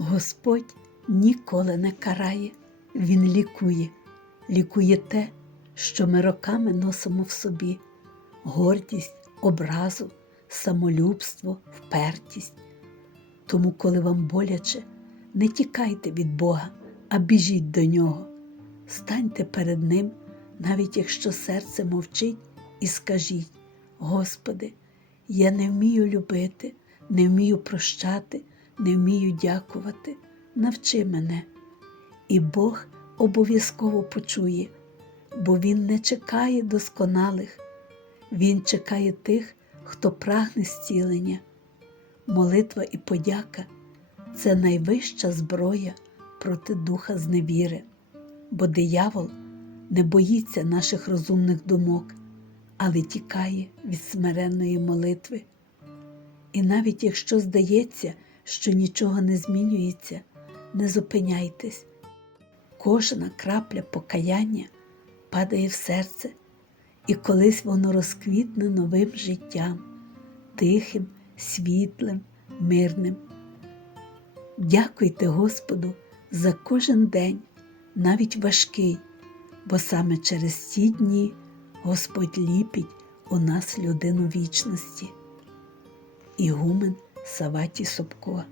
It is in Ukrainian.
Господь ніколи не карає, Він лікує, лікує те, що ми роками носимо в собі: гордість, образу, самолюбство, впертість. Тому, коли вам боляче, не тікайте від Бога, а біжіть до Нього. Станьте перед Ним, навіть якщо серце мовчить, і скажіть: Господи, я не вмію любити, не вмію прощати, не вмію дякувати. Навчи мене. І Бог обов'язково почує, бо Він не чекає досконалих, Він чекає тих, хто прагне зцілення. Молитва і подяка це найвища зброя проти духа зневіри, бо диявол не боїться наших розумних думок, але тікає від смиренної молитви. І навіть якщо здається, що нічого не змінюється, не зупиняйтесь. Кожна крапля покаяння падає в серце, і колись воно розквітне новим життям, тихим, світлим, мирним. Дякуйте Господу за кожен день, навіть важкий, бо саме через ці дні Господь ліпить у нас людину вічності. Ігумен Саваті Собко